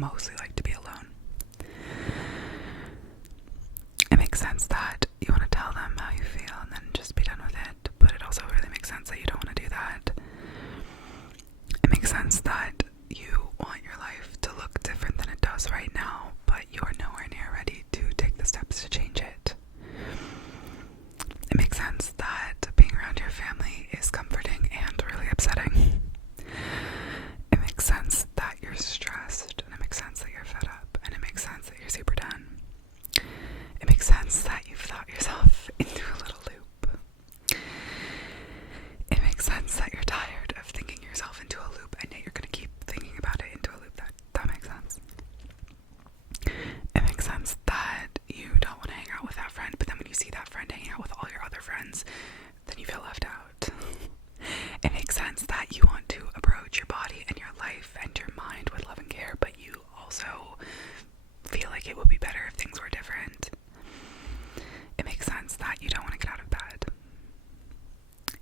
mostly like to be alone. It makes sense that you want to tell them how you feel and then just be done with it, but it also really makes sense that you don't want to do that. It makes sense that you want your life to look different than it does right now, but you are nowhere near ready to take the steps to change it. It makes sense that being around your family is comforting and really upsetting. It makes sense that you're stressed, and it makes sense that you're fed up, and it makes sense that you're super done. It makes sense that you've thought yourself into a little loop. It makes sense that you're tired of thinking yourself into a loop, and yet you're going to keep thinking about it into a loop. That makes sense. It makes sense that you don't want to hang out with that friend, but then when you see that friend hanging out with all your other friends, then you feel left out. It makes sense that you want to approach your body and your life and your mind with love and care, but you also feel like it would be better if things were different. It makes sense that you don't want to get out of bed.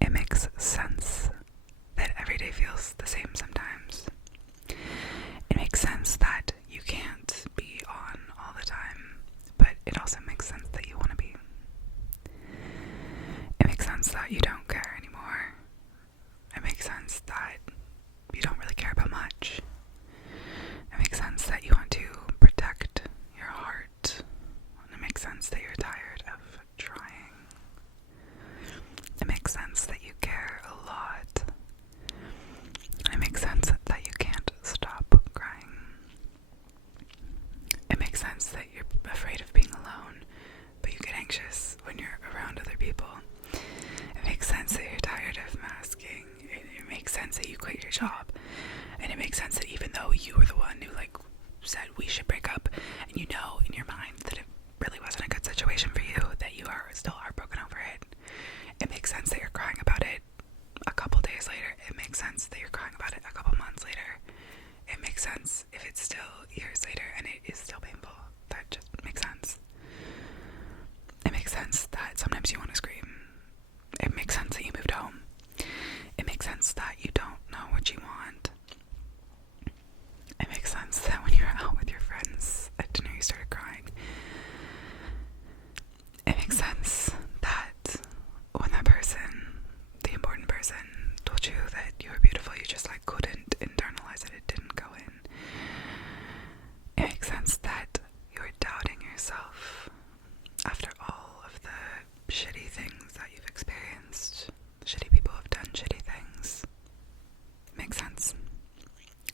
It makes sense that every day feels the same sometimes. It makes sense that you can't be on all the time, but it also makes sense that you want to be. It makes sense that you don't care anymore. It makes sense that you don't really care about much. It makes sense that you want to protect your heart. And it makes sense that you're tired of trying. It makes sense that you care a lot. And it makes sense that you can't stop crying. It makes sense that you're afraid of being alone, but you get anxious when you're around other people. It makes sense that you're tired of masking. It makes sense that you quit your job. And it makes sense that even though you were the one who said we should break up, and you know in your mind that it really wasn't a good situation for you, that you are still heartbroken over it. It makes sense that you're crying about it a couple days later. It makes sense that you're crying about it a couple months later. It makes sense if it's still years later and it is still painful. That just makes sense. It makes sense that sometimes you want to scream. It makes sense that you moved home. It makes sense that you don't know what you want. It makes sense that when you're out with your friends at dinner you started crying. It makes sense that when that person, the important person, told you that you were beautiful, you just couldn't internalize it. It didn't go in. It makes sense that you're doubting yourself after all of the shitty things that you've experienced. Shitty people have done shitty things. It makes sense.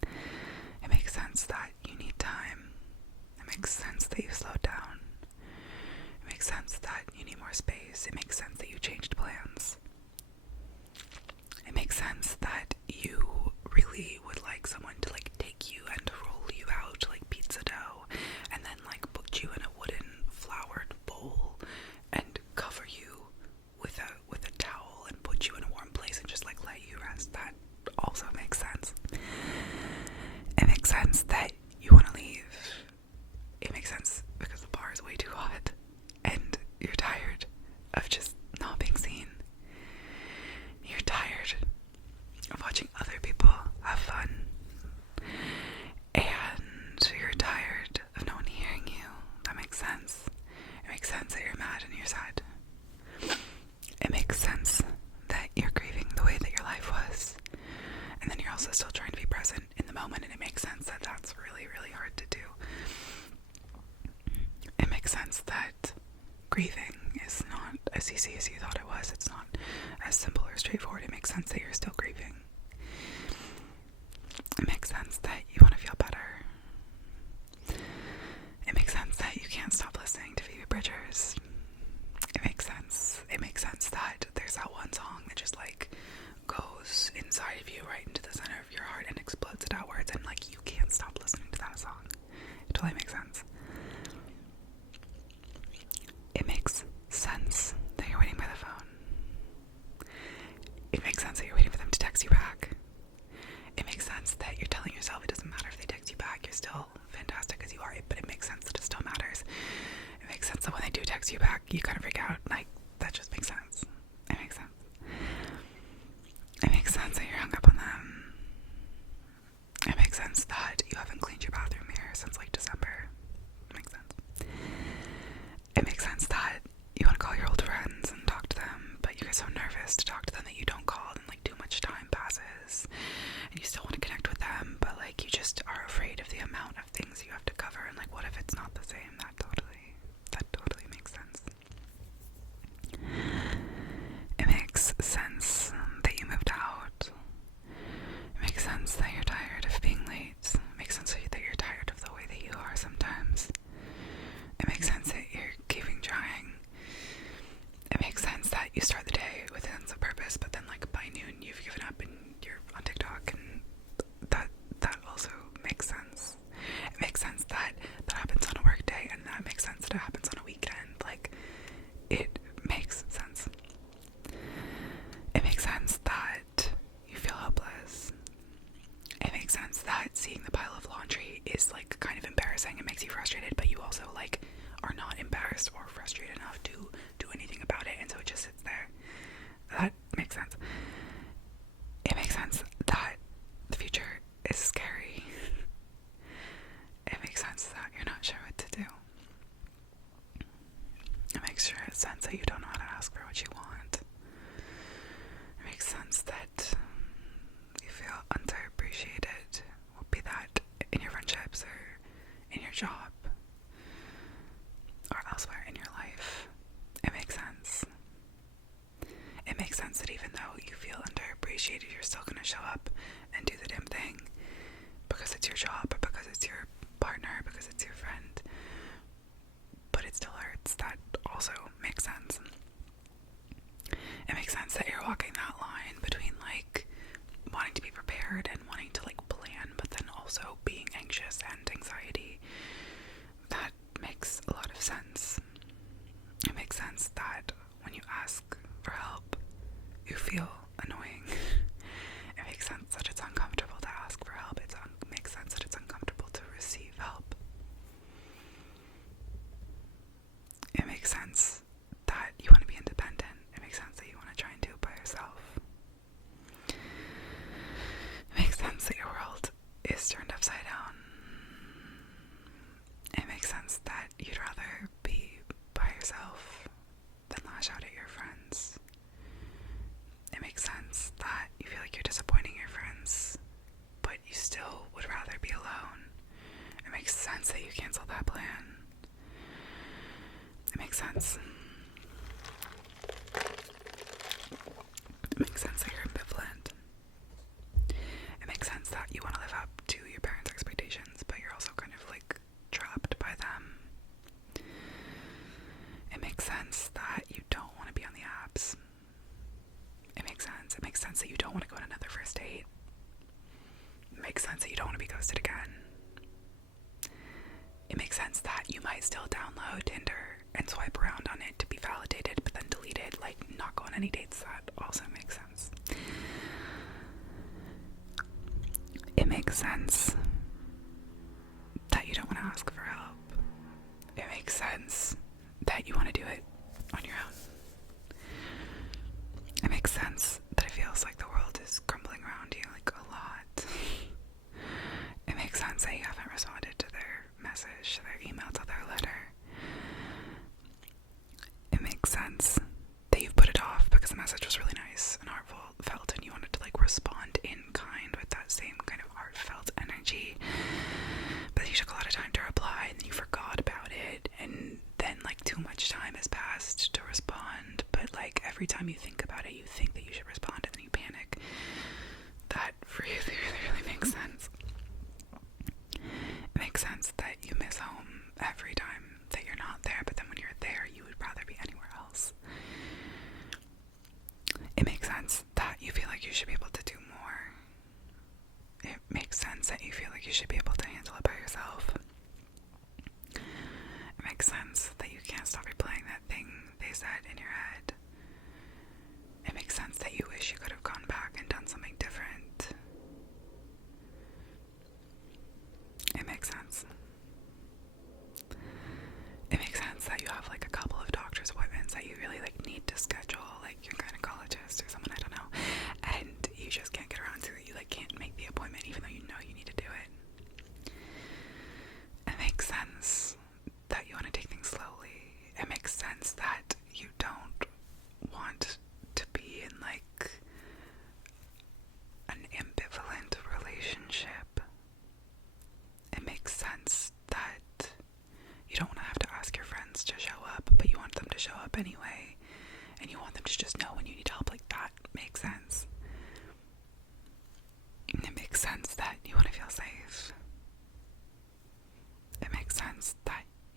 It makes sense that you need time. It makes sense that you've slowed down. It makes sense that you need more space. It makes sense that you changed plans. It makes sense that you really would like someone to take you and roll you out like pizza dough, and then put you in a wooden floured bowl and cover you with a towel and put you in a warm place and just let you rest. That also makes sense. It makes sense that you want to leave. It makes sense because the bar is way too hot and you're tired of just not being seen. You're tired of watching other people have fun. And you're tired of no one hearing you. That makes sense. It makes sense that you're mad and you're sad. It makes sense that you're grieving the way that your life was. And then you're also still trying to be present in the moment, and it makes sense that that's really, really hard to do. It makes sense that grieving is not as easy as you thought it was. It's not as simple or straightforward. It makes sense that you're still grieving. It makes sense that you want to feel better. It makes sense that you can't stop listening to Phoebe Bridgers. It makes sense. It makes sense that there's that one song that just goes inside of you, right into the center of your heart, and explodes it outwards, and you can't stop listening to that song. It totally makes sense. It makes sense that you're waiting by the phone. It makes sense that you're waiting for them to text you back. It makes sense that you're telling yourself it doesn't matter if they text you back, you're still fantastic as you are, but it makes sense that it still matters. It makes sense that when they do text you back, you kind of freak out. That just makes sense. It makes sense. It makes sense that you're hung up on them. It makes sense that you haven't cleaned your bathroom mirror since like December. Makes sense. It makes sense that you want to call your old friends and talk to them, but you get so nervous to talk to them that you don't call, and like too much time passes and you still want to connect with them, but like you just are afraid of the amount of things you have to cover, and like what if it's not the same? That totally makes sense. It makes sense that you moved out. It makes sense that you're tired of being late. It makes sense that you're tired of the way that you are sometimes. It makes sense that you're keeping trying. It makes sense that you start the day with a sense of purpose, but then like by noon you've given up and you're on TikTok, and that also makes sense. It makes sense that happens on a work day, and that makes sense that it happens on a weekend. Like, it makes sense. It makes sense that you feel hopeless. It makes sense that seeing the pile of laundry is like kind of embarrassing. It makes you frustrated, but you also like are not embarrassed or frustrated enough to do anything about it, and so it just sits there. That makes sense. It makes sense that the future is scary. It makes sense that you're not sure what to do. It makes sense that you don't know how to ask for what you want. It makes sense that you feel underappreciated, be that in your friendships or in your job or elsewhere in your life. It makes sense. It makes sense that even though you feel underappreciated, you're still going to show up and do the damn thing because it's your job, or because it's your partner, because it's your friend. But it still hurts. That also makes sense. It makes sense that you're walking that line between like wanting to be prepared and wanting to like plan, but then also being anxious and anxiety. That makes a lot of sense. It makes sense that when you ask for help, you feel annoying. It makes sense that it's uncomfortable to ask for help. It makes sense that it's uncomfortable to receive help. It makes sense that you want to be independent. It makes sense that you want to try and do it by yourself. It makes sense that your world is turned upside down. It makes sense that you'd rather be by yourself than lash out at your friends. It makes sense that you feel like you're disappointing your friends, but you still would rather be alone. It makes sense that you cancel that plan. It makes sense. It makes sense that you're ambivalent. It makes sense that you want to live up to your parents' expectations, but you're also kind of like trapped by them. It makes sense that you don't want to be on the apps. It makes sense. It makes sense that you don't want to go on another first date. It makes sense that you don't want to be ghosted again. It makes sense that you might still download Tinder and swipe around on it to be validated, but then delete it, like not go on any dates. That also makes sense. It makes sense that you don't want to ask for help. It makes sense that you want to do it on your own. It makes sense that it feels like the world is crumbling around you, like a lot. It makes sense that you haven't responded to their message, to their email, to their letter. It makes sense that you've put it off because the message was really nice and heartfelt, and you wanted to like respond in kind with that same kind of heartfelt energy, but you took a lot of time to reply and then you forgot about it, and then like too much time has passed to respond, but like every time you think about it, you think that you should respond and then you panic. That really makes sense. It makes sense that you miss home every time that you're not there, but then when you're there, you would rather be anywhere else. It makes sense that you feel like you should be able to do more. It makes sense that you feel like you should be able to handle it by yourself. It makes sense that you can't stop replaying that thing they said in your head. It makes sense that you wish you could have gone back and done something different. It makes sense. It makes sense that you have like a couple of doctor's appointments that you really like need to schedule, like your gynecologist or someone, I don't know, and you just can't get around to it. You like can't make the appointment even though you know you need to do it.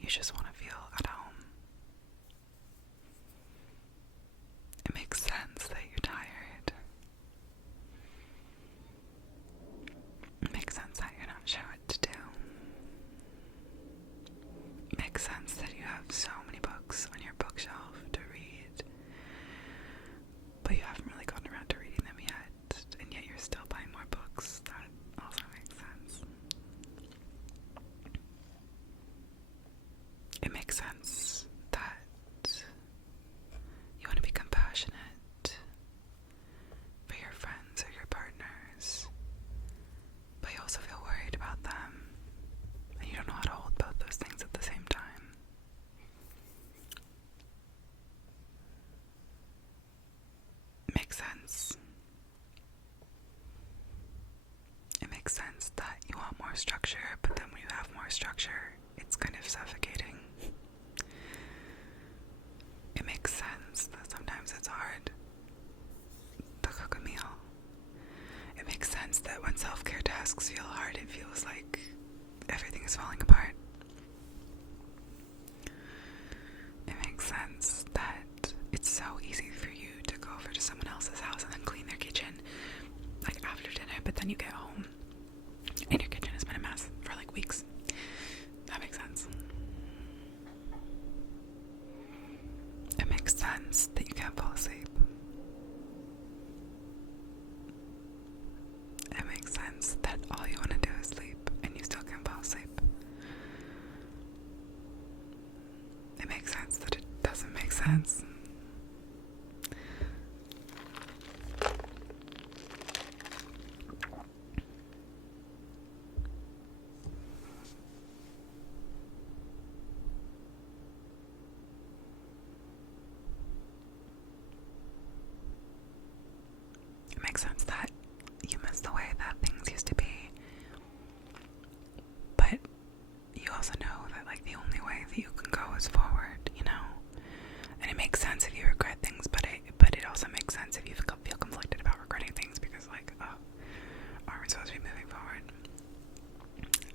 You just want to feel at home. It makes sense that you're tired. It makes sense that you're not sure what to do. It makes sense that you have so many books on your bookshelf to read, but you haven't really gotten around to reading them yet, and yet you're still buying more books. That also makes sense. It makes sense that you want to be compassionate for your friends or your partners, but you also feel worried about them, and you don't know how to hold both those things at the same time. It makes sense. It makes sense that you want more structure, but then when you have more structure, it's kind of suffocating. It makes sense that sometimes it's hard to cook a meal. It makes sense that when self-care tasks feel hard, it feels like everything is falling apart. It makes sense that it's so easy for you to go over to someone else's house and then clean their kitchen, like after dinner, but then you get home and your kitchen has been a mess for like weeks. That makes sense. It makes sense that you can't fall asleep. It makes sense that all you want to do is sleep and you still can't fall asleep. It makes sense that it doesn't make sense. It makes sense that you miss the way that things used to be, but you also know that like the only way that you can go is forward, you know? And it makes sense if you regret things, but it also makes sense if you feel conflicted about regretting things, because like, oh, aren't we supposed to be moving forward?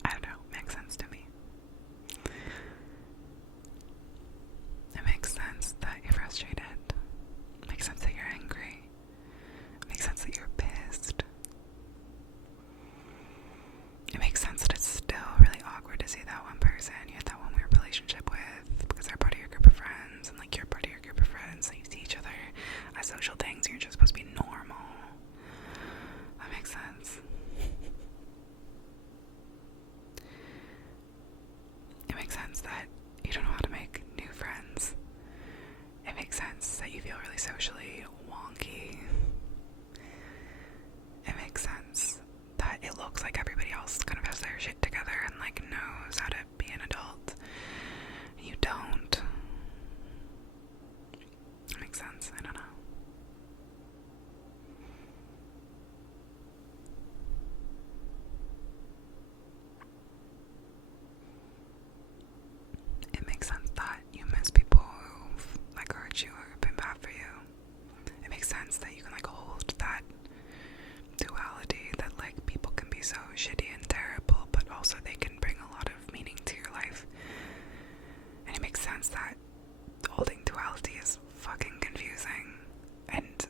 I don't know, it makes sense to me. It makes sense that you're frustrated. It makes sense that you're angry. It makes sense that you're pissed. It makes sense that it's still really awkward to see that one person you had that one weird relationship with, because they're part of your group of friends, and like you're part of your group of friends, and you see each other as social things, and you're just supposed to be normal. That makes sense. It makes sense that you don't know how to make new friends. It makes sense that you feel really socially wonky. It makes sense that it looks like everybody else kind of has their shit together and like knows how to be an adult. You don't. It makes sense. I don't know. It makes sense that you miss people who've like hurt you or been bad for you. It makes sense that you can like hold that duality that like people can be so shitty and terrible, but also they can bring a lot of meaning to your life. And it makes sense that holding duality is fucking confusing, and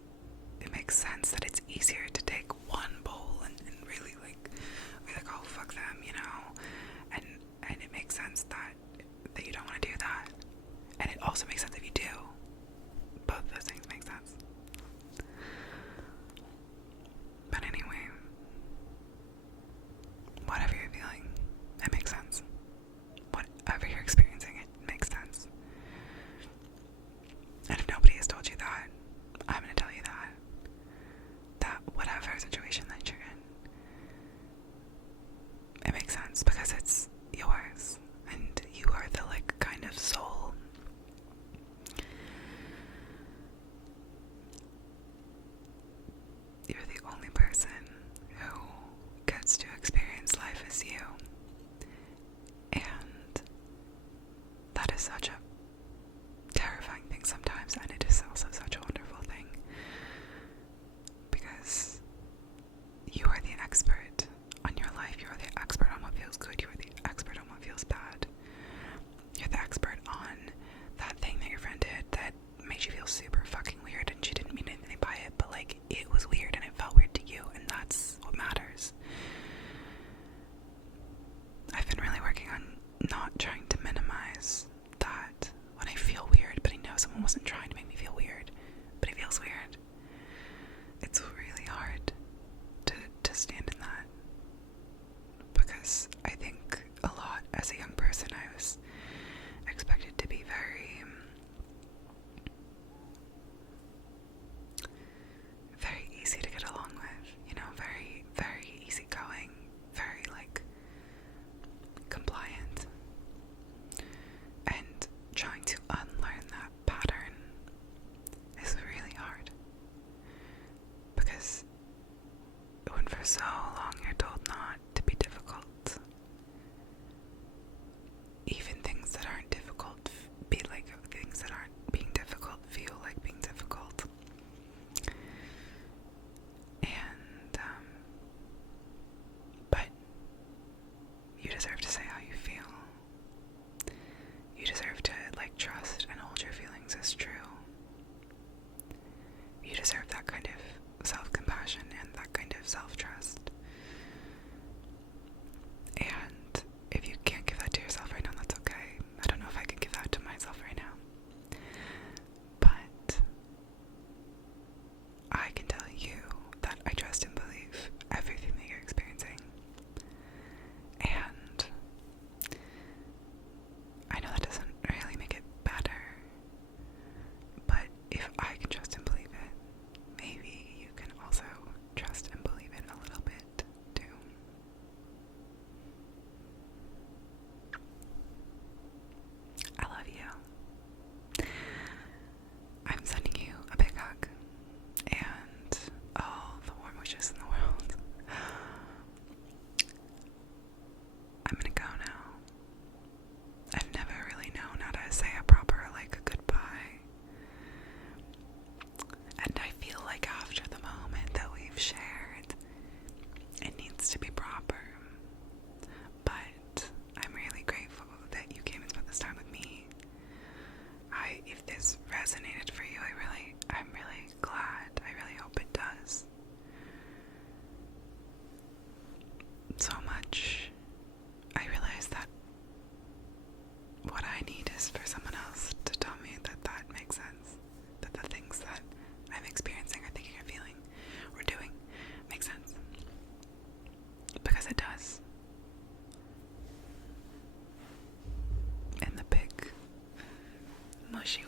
it makes sense that it's easier to take one pole and really like be like, oh fuck them, you know, and it makes sense that you don't want to do that, and it also makes sense if you do. Both those things make sense. But anyway, whatever you're feeling, it makes sense. Whatever you're experiencing, it makes sense. And if nobody has told you that, I'm going to tell you that whatever situation that you're in, it makes sense because it's yours, and you are the like kind of soul. You're the only person who gets to experience life as you. And that is such a terrifying thing sometimes, and it is also such a wonderful thing, because you are the expert on your life. You are the expert on what feels good. You are the expert on what feels bad. been really working on not trying to minimize that when I feel weird, but I know someone wasn't trying to make me feel weird, but it feels weird. It's really hard to stand in that, because I think a lot as a young person I was expected to be very easy to get along with, you know, very, very easygoing, very like compliant, and trying to unlearn that pattern is really hard, because when for so long you're told not to be difficult, even things that aren't difficult things that aren't being difficult feel like being difficult. And but you deserve to say how you feel. You deserve to like trust and hold your feelings as true. You deserve that kind of self-compassion and that kind of self-trust. And if you can't give that to yourself right now, that's okay. I don't know if I can give that to myself right now. But I can tell you that I trust and believe everything that you're experiencing. And I know that doesn't really make it better, but if I can trust and believe it, maybe you can also trust and believe it a little bit too. I love you. I'm sending you a big hug and all the warm wishes in the world. I'm gonna go now. I've never really known how to say a proper like a goodbye. And I feel like after the moment that we've shared, it needs to be proper. But I'm really grateful that you came and spent this time with me. If this resonated for you, I'm really glad. I really hope it does. So much. I realize that what I need is for someone else to tell me that that makes sense. That the things that I'm experiencing or thinking or feeling or doing make sense. Because it does. In the big, mushy